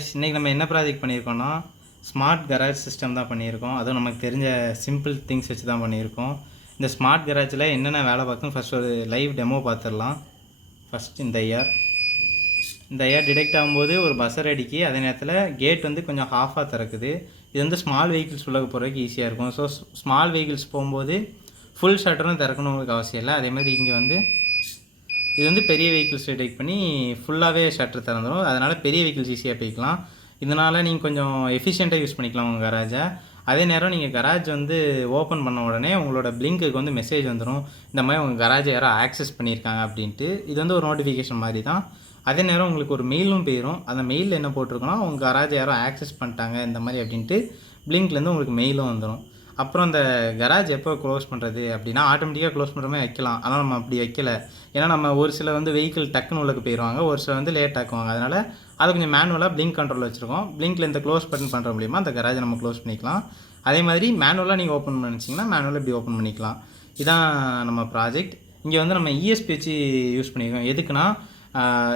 இன்றைக்கி நம்ம என்ன ப்ராஜெக்ட் பண்ணியிருக்கோம்னா ஸ்மார்ட் கராஜ் சிஸ்டம் தான் பண்ணியிருக்கோம். அதுவும் நமக்கு தெரிஞ்ச சிம்பிள் திங்ஸ் வச்சு தான் பண்ணியிருக்கோம். இந்த ஸ்மார்ட் கராஜில் என்னென்ன வேலை பார்க்கும் ஃபஸ்ட் ஒரு லைவ் டெமோ பார்த்துடலாம். ஃபஸ்ட் இந்த ஏர் டிடெக்ட் ஆகும்போது ஒரு பஸர் அடிக்கி அதே நேரத்தில் கேட் வந்து கொஞ்சம் ஹாஃபாக திறக்குது. இது வந்து ஸ்மால் வெஹிக்கிள்ஸ் உள்ள போகிறதுக்கு ஈஸியாக இருக்கும். ஸோ ஸ்மால் வெஹிக்கிள்ஸ் போகும்போது ஃபுல் ஷட்டரும் திறக்கணுங்களுக்கு அவசியம் இல்லை. அதே மாதிரி இங்கே வந்து இது வந்து பெரிய வெஹிக்கிள்ஸ் டிடெக்ட் பண்ணி ஃபுல்லாகவே ஷட்டர் திறந்துடும். அதனால் பெரிய வெஹிக்கிள்ஸ் ஈஸியாக போய்க்கலாம். இதனால் நீங்கள் கொஞ்சம் எஃபிஷியண்ட்டாக யூஸ் பண்ணிக்கலாம் உங்கள் கராஜை. அதே நேரம் நீங்கள் கராஜ் வந்து ஓப்பன் பண்ண உடனே உங்களோட பிளிங்க்குக்கு வந்து மெசேஜ் வந்துடும், இந்த மாதிரி உங்கள் கராஜை யாரோ ஆக்சஸ் பண்ணியிருக்காங்க அப்படின்ட்டு. இது வந்து ஒரு நோட்டிஃபிகேஷன் மாதிரி தான். அதே நேரம் உங்களுக்கு ஒரு மெயிலும் போயிடும். அந்த மெயிலில் என்ன போட்டிருக்கோன்னா உங்கள் கராஜை யாரோ ஆக்சஸ் பண்ணிட்டாங்க இந்த மாதிரி அப்படின்ட்டு பிளிங்க்லேருந்து உங்களுக்கு மெயிலும் வந்துடும். அப்புறம் அந்த கராஜ் எப்போ க்ளோஸ் பண்ணுறது அப்படின்னா ஆட்டோமேட்டிக்காக க்ளோஸ் பண்ணுற மாதிரி வைக்கலாம். ஆனால் நம்ம அப்படி வைக்கல. ஏன்னா நம்ம ஒரு சில வந்து வெஹிக்கிள் டக்குன்னு உள்ளக்கு போயிடுவாங்க, ஒரு சில வந்து லேட் ஆக்குவாங்க. அதனால் அதை கொஞ்சம் மேனுவலாக பிளிங்க் கண்ட்ரோல் வச்சுருக்கோம். பிளிங்க்கில் இந்த க்ளோஸ் பட்டன் பண்ணுற மூலிமா அந்த கராஜை நம்ம க்ளோஸ் பண்ணிக்கலாம். அதே மாதிரி மேனுவலாக நீங்கள் ஓப்பன் பண்ணிச்சிங்கன்னா மேனுவலாக இப்படி ஓப்பன் பண்ணிக்கலாம். இதான் நம்ம ப்ராஜெக்ட். இங்கே வந்து நம்ம இஎஸ்பி வச்சு யூஸ் பண்ணியிருக்கோம். எதுக்குன்னா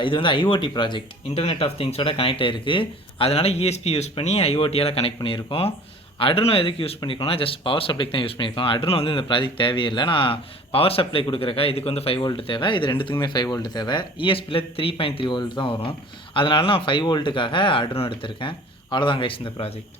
இது வந்து ஐஓடி ப்ராஜெக்ட், இன்டர்நெட் ஆஃப் திங்ஸோட கனெக்ட் ஆகிருக்கு. அதனால் இஎஸ்பி யூஸ் பண்ணி ஐஓடியால் கனெக்ட் பண்ணியிருக்கோம். அட்ரினோ எதுக்கு யூஸ் பண்ணியிருக்கோம்னா ஜஸ்ட் பவர் சப்ளைக்கு தான் யூஸ் பண்ணியிருக்கோம். அட்ரினோ வந்து இந்த ப்ராஜெக்ட் தேவையில்லை. நான் பவர் சப்ளை கொடுக்குறக்கா இதுக்கு வந்து 5 வோல்ட் தேவை, இது ரெண்டுத்துக்குமே 5 வோல்ட் தேவை. இஎஸ்பியில் 3.3 வோல்ட் தான் வரும். அதனால நான் 5 வோல்ட்டுக்காக அட்ரினோ எடுத்திருக்கேன். அவ்வளோதான் கைஸ் இந்த ப்ராஜெக்ட்.